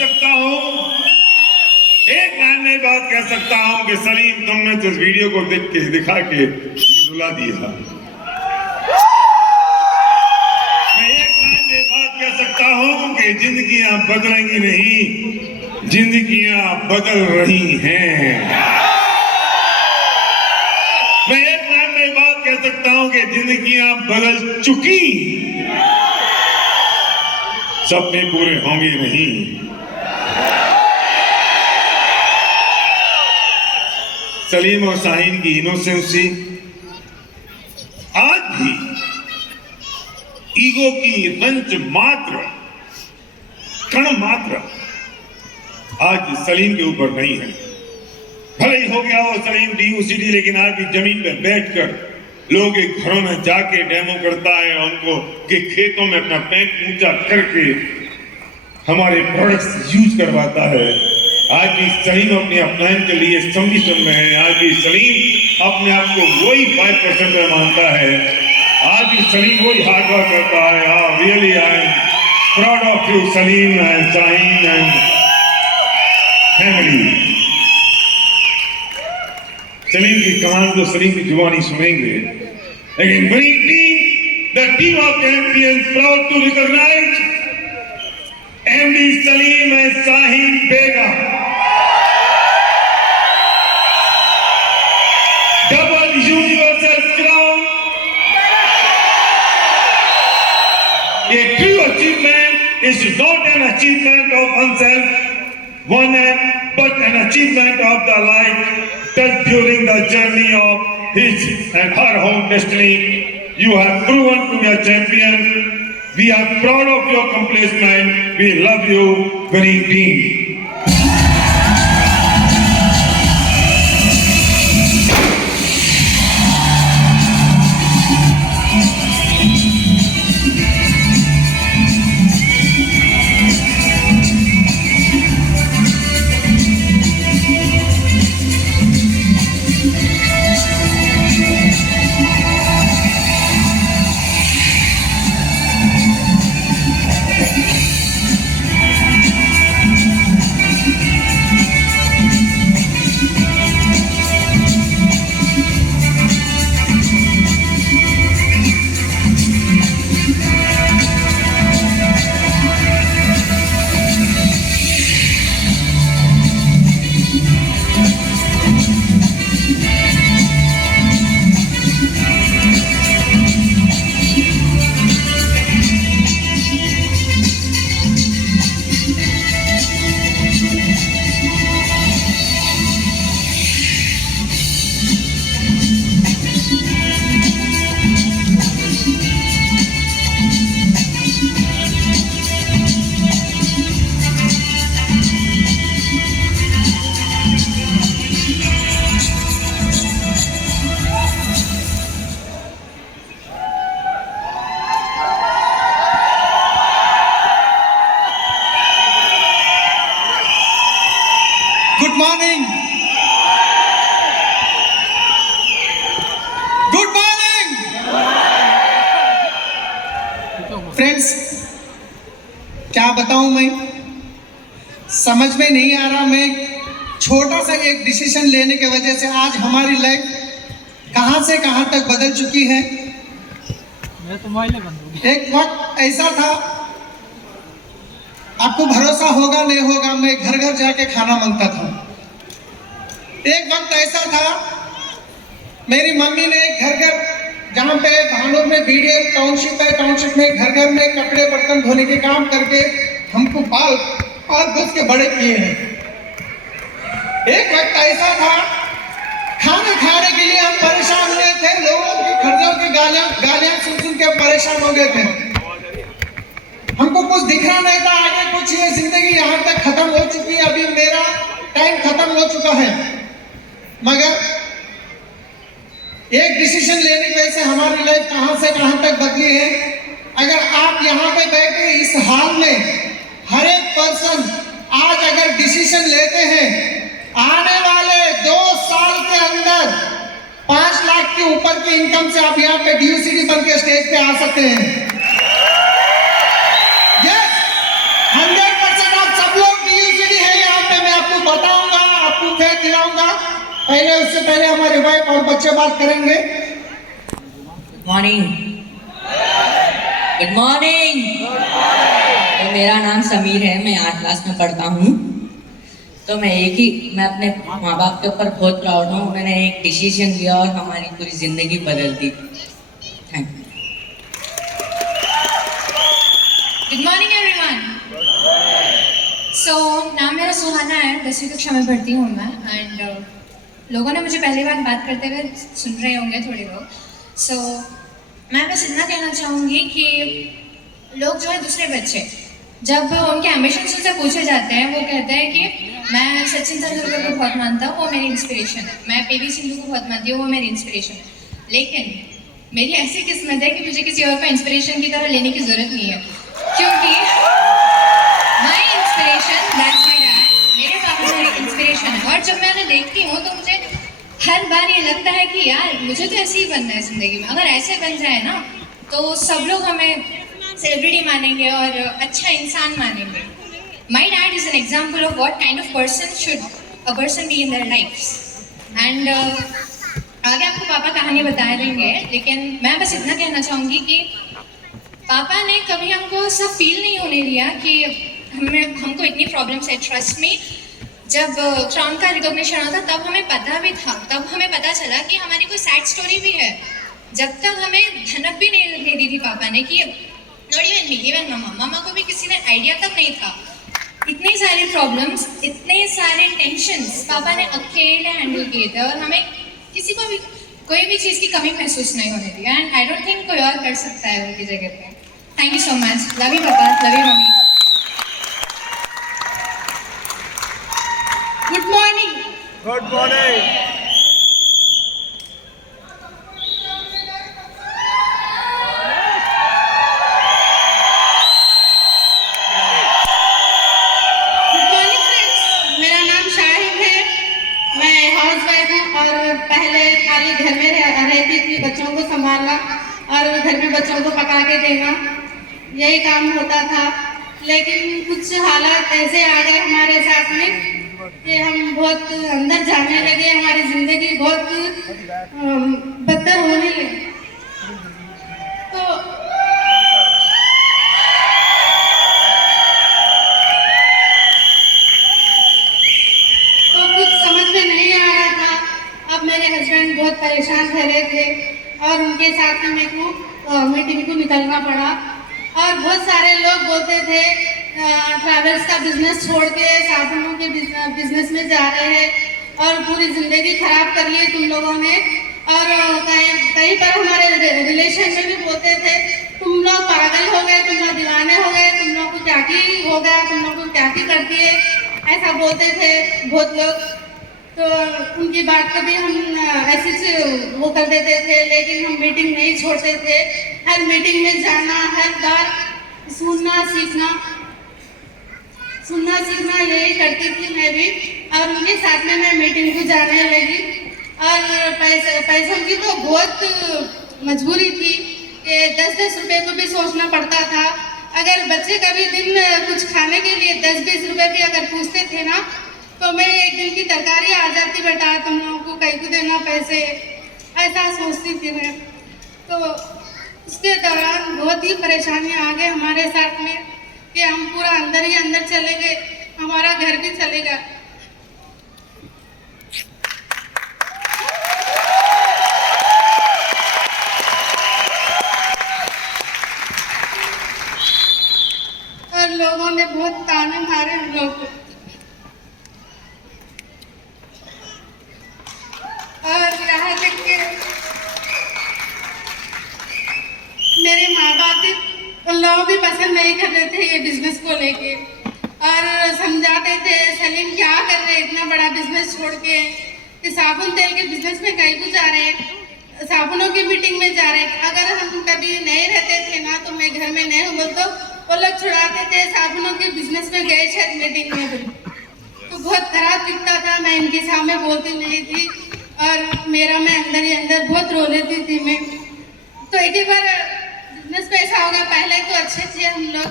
सकता हूं, एक लाइन में बात कह सकता हूं कि सलीम तुमने तो इस वीडियो को देख के दिखा के हमें रुला दिया। मैं एक लाइन में बात कह सकता हूं कि जिंदगियां बदलेंगी नहीं, जिंदगियां बदल रही हैं। मैं एक लाइन में बात कह सकता हूं कि जिंदगियां बदल चुकी, सपने पूरे होंगे नहीं। सलीम और शाहीन की इनोसेंसी आज भी ईगो की रंच मात्र, कण मात्र आज सलीम के ऊपर नहीं है। भले ही हो गया हो सलीम DUCD, लेकिन आज भी जमीन पर बैठकर लोगों के घरों में जाके डेमो करता है, उनको के खेतों में अपना पैंट ऊंचा करके हमारे प्रोडक्ट्स यूज करवाता है। आज भी सलीम अपने अपलायन के लिए संमिश्रण में है। आज भी सलीम अपने आप को वही 5% में मानता है। आज भी सलीम वही हार्ड वर्क करता है। Really I am proud of you Salim and Shaheen and family. Salim की कमान तो सलीम की जुबानी सुनेंगे, लेकिन winning team, the team of champions, proud to recognize MD Salim and Shahin Begum, double universal crown, a true achievement is not an achievement of oneself, but an achievement of the life that during the journey of his and her own destiny, you have proven to be a champion. We are proud of your accomplishment. We love you, winning team. Good morning. Good morning. Friends, क्या बताऊं मैं, समझ में नहीं आ रहा। मैं छोटा सा एक डिसीजन लेने की वजह से आज हमारी लाइफ कहां से कहां तक बदल चुकी है। एक वक्त ऐसा था, आपको भरोसा होगा नहीं होगा, मैं घर घर जाके खाना मांगता था। एक वक्त ऐसा था, मेरी मम्मी ने घर घर, जहाँ पे भानोर में BDL टाउनशिप है, टाउनशिप में घर घर में कपड़े बर्तन धोने के काम करके हमको पाल पोस के बड़े किए हैं। एक वक्त ऐसा था, खाना खाने के लिए हम परेशान हुए थे, लोगों की खर्चों की गालियां सुन के परेशान हो गए थे। हमको कुछ दिख रहा नहीं था आगे कुछ। ये जिंदगी यहाँ तक खत्म हो चुकी है, अभी मेरा टाइम खत्म हो चुका है। मगर एक डिसीजन लेने की वजह से हमारी लाइफ कहां से कहां तक बदली है। अगर आप यहाँ पे बैठे इस हाल में, हर एक पर्सन आज अगर डिसीजन लेते हैं, आने वाले 2 साल के अंदर 5 लाख के ऊपर की इनकम से आप यहाँ पे DUCD बन के स्टेज पे आ सकते हैं। 100% आप सब लोग पहले उससे पहले हमारे वाइफ और बच्चे बात करेंगे। मॉर्निंग। Good morning. तो मेरा नाम समीर है, मैं 8 क्लास में पढ़ता हूँ। तो मैं अपने माँ बाप के ऊपर बहुत प्राउड हूँ। उन्होंने एक डिसीजन लिया और हमारी पूरी ज़िंदगी बदल दी। Thank you. Good morning everyone. So नाम मेरा सुहाना है, 10वीं कक्षा में पढ़ती हूँ मैं। एंड लोगों ने मुझे पहली बार बात करते हुए सुन रहे होंगे थोड़े लोग। सो मैं बस इतना कहना चाहूँगी कि लोग जो है दूसरे बच्चे जब उनके एम्बिशंस उनसे पूछे जाते हैं, वो कहते हैं कि मैं सचिन तेंदुलकर को बहुत मानता हूँ, वो मेरी इंस्पिरेशन है। मैं पीवी सिंधु को बहुत मानती हूँ, वो मेरी इंस्पिरेशन है। लेकिन मेरी ऐसी किस्मत है कि मुझे किसी और को इंस्पिरेशन की तरह लेने की ज़रूरत नहीं है, क्योंकि my inspiration that's my dad. मेरे पापा मेरी इंस्पिरेशन है। और जब मैं उन्हें देखती हूँ तो मुझे हर बार ये लगता है कि यार मुझे तो ऐसे ही बनना है ज़िंदगी में। अगर ऐसे बन जाए ना तो सब लोग हमें सेलिब्रिटी मानेंगे और अच्छा इंसान मानेंगे। My dad is an example of what kind of person should a person be in their life. And आगे आपको पापा कहानी बता देंगे, लेकिन मैं बस इतना कहना चाहूँगी कि पापा ने कभी हमको सब फील नहीं होने दिया कि हमको इतनी प्रॉब्लम्स है। ट्रस्ट में जब क्राउन का रिकॉग्निशन हुआ था तब हमें पता भी था, तब हमें पता चला कि हमारी कोई सैड स्टोरी भी है। जब तक हमें धनक भी नहीं लगने दी थी पापा ने कि नॉट इवन मी, इवन मामा को भी किसी ने आइडिया तक नहीं था। इतनी सारी प्रॉब्लम्स, इतने सारे टेंशन्स पापा ने अकेले हैंडल किए थे और हमें किसी को भी कोई भी चीज़ की कमी महसूस नहीं होने दी। एंड आई डोंट थिंक कोई और कर सकता है उनकी जगह पे। Thank you so much. Love you papa, love you mummy. Good morning. Good morning. मेरा नाम शाहिद है। मैं हाउस वाइफ हूँ और पहले खाली घर में रहती थी, बच्चों को संभालना और घर में बच्चों को पका के देना, यही काम होता था। लेकिन कुछ हालात ऐसे आ गए हमारे साथ में कि हम बहुत अंदर जाने लगे, हमारी ज़िंदगी बहुत बदतर होने लगी। तो कुछ समझ में नहीं आ रहा था। अब मेरे हस्बैंड बहुत परेशान रह रहे थे और उनके साथ में मेरे को मीटिंग को निकलना पड़ा। और बहुत सारे लोग बोलते थे ट्रैवल्स का बिजनेस छोड़ के साबुनों के बिजनेस में जा रहे हैं और पूरी ज़िंदगी खराब कर ली तुम लोगों ने। और कहीं पर हमारे रिलेशन में भी बोलते थे तुम लोग पागल हो गए, तुम लोग दीवाने हो गए, तुम लोग को क्या की हो गया, तुम लोग को क्या की कर दिए, ऐसा बोलते थे बहुत लोग। तो उनकी बात कभी हम ऐसे वो कर देते थे, लेकिन हम मीटिंग नहीं छोड़ते थे। हर मीटिंग में जाना, हर बार सुनना सीखना यही करती थी मैं भी। और उनके साथ में मैं मीटिंग को जाने लगी। और पैसों की तो बहुत मजबूरी थी कि 10-10 रुपये को भी सोचना पड़ता था। अगर बच्चे कभी दिन कुछ खाने के लिए 10-20 रुपये भी अगर पूछते थे ना तो मैं एक दिन की तरकारी आ जाती, बेटा तुम लोगों को कहीं को देना पैसे, ऐसा सोचती थी मैं। तो उसके दौरान बहुत ही परेशानियाँ आ गए हमारे साथ में कि हम पूरा अंदर ही अंदर चले गए, हमारा घर भी चलेगा। और लोगों ने बहुत ताने मारे हम लोग को। और यहाँ तक के मेरे माँ बाप भी उन लोगों भी पसंद नहीं कर रहे थे ये बिजनेस को लेके, और समझाते थे सलीम क्या कर रहे हैं इतना बड़ा बिजनेस छोड़ के, कि साबुन तेल के बिजनेस में कहीं को जा रहे हैं, साबुनों की मीटिंग में जा रहे हैं। अगर हम कभी नहीं रहते थे ना तो मैं घर में नहीं हूँ तो वो लोग छुड़ाते थे साबुनों के बिजनेस में गए शायद मीटिंग में। तो बहुत खराब दिखता था, मैं इनके सामने बोलती नहीं थी और मेरा मैं अंदर ही अंदर बहुत रो लेती थी मैं। तो एक बार बिजनेस में ऐसा होगा, पहले तो अच्छे थे हम लोग,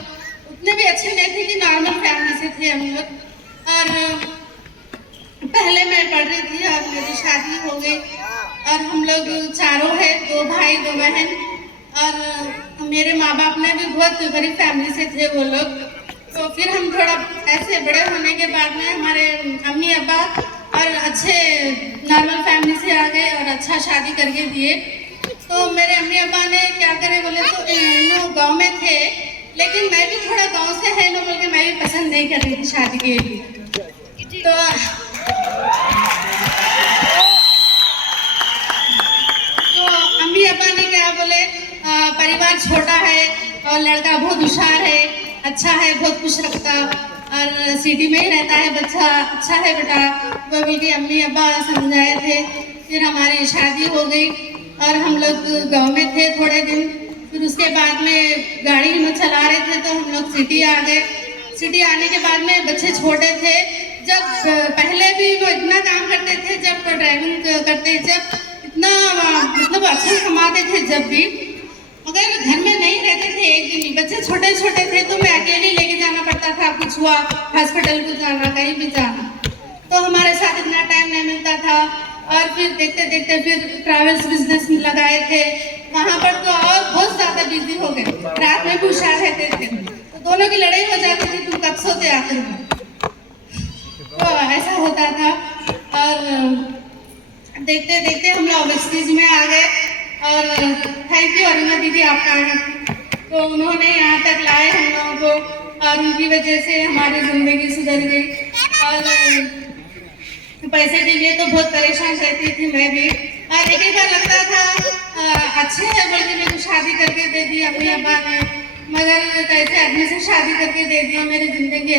उतने भी अच्छे नहीं थे कि नॉर्मल फैमिली से थे हम लोग। और पहले मैं पढ़ रही थी, अब मेरी शादी हो गई और हम लोग चारों हैं, 2 भाई 2 बहन। और मेरे माँ बाप ने भी बहुत गरीब फैमिली से थे वो लोग। तो फिर हम थोड़ा ऐसे बड़े होने के बाद में हमारे अम्मी अब्बा और अच्छे नॉर्मल फैमिली से आ गए और अच्छा शादी करके दिए। तो मेरे अम्मी अब्बा ने क्या करे बोले तो नो गांव में थे, लेकिन मैं भी थोड़ा गांव से है नो बोल के मैं भी पसंद नहीं कर रही थी शादी के लिए। तो अम्मी अब्बा ने क्या बोले, परिवार छोटा है और लड़का बहुत होशियार है, अच्छा है, बहुत खुश रखता और सिटी में ही रहता है बच्चा, अच्छा है बेटा, वो बोल के अम्मी अब्बा समझाए थे। फिर हमारी शादी हो गई और हम लोग गांव में थे थोड़े दिन। फिर उसके बाद में गाड़ी हम चला रहे थे तो हम लोग सिटी आ गए। सिटी आने के बाद में बच्चे छोटे थे, जब पहले भी वो इतना काम करते थे, जब ड्राइविंग करते जब इतना मतलब अच्छा कमाते थे जब भी, मगर घर में नहीं रहते थे। एक दिन बच्चे छोटे छोटे थे तो मैं अकेले लेके जाना पड़ता था, कुछ हुआ हॉस्पिटल को जाना, कहीं भी जाना, तो हमारे साथ इतना टाइम नहीं मिलता था। और फिर देखते देखते फिर ट्रैवल्स बिजनेस में लगाए थे, वहाँ पर तो और बहुत ज़्यादा बिजी हो गए, रात में भी होशियार रहते थे, तो दोनों की लड़ाई हो जाती थी, तुम कब सोते आखिर में, तो ऐसा होता था। और देखते देखते हम लोग स्टेज में आ गए और थैंक यू अरुणा दीदी आपका, तो उन्होंने यहाँ तक लाए हम लोगों को और उनकी वजह से हमारी ज़िंदगी सुधर गई। और पैसे के लिए तो बहुत परेशान रहती थी मैं भी, और एक बार लगता था अच्छे है बोल के मेरे को शादी करके दे दी अम्मी अब्बा ने, मगर कैसे आदमी से शादी करके दे दिया, मेरी ज़िंदगी